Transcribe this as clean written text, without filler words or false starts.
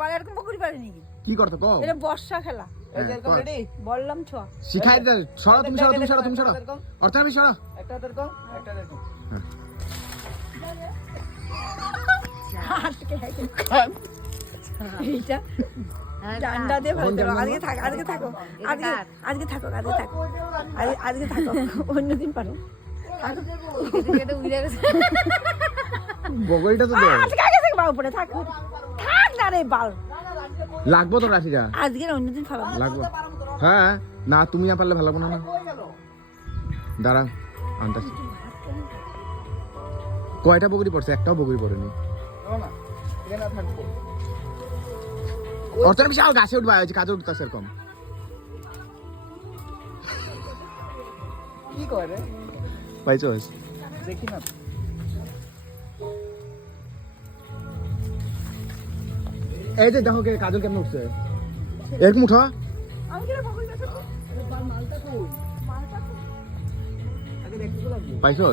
বাড়ি এরকম বকুড়ি পারে নাকি কি করতে কও এটা বর্ষা খেলা এই যে এরকম রেডি বললাম ছ শিখাই দে সরো তুমি সরো অর্থাৎ সরো একটা এরকম একটা এরকম এইটা ডান্ডা দিয়ে ভালো করো আজকে থাকো অন্যদিন পারো বগলটা তো দে আজকে বাবু পড়ে থাক না রে বাল লাগবো তো রাশিটা আজকে অন্যদিন ফালাবো লাগবো হ্যাঁ না তুমি না পারলে ভালো না দাঁড়া আনতাছি কয়টা বগরি পড়ছে একটাও বগরি পড়েনি না এখানে থাকবো অর্থাৎ বিশাল গাছে উঠবা হয়েছে কাজে উঠতেছে এরকম কি করে পাইছো দেখি না এই যে দেখো কে কাজল কেমন উঠছে এরকম উঠা আমি কি বকুড়ি পাচ্ছি মালটা কই মালটা কই আগে দেখতে তো লাগবে পাইছো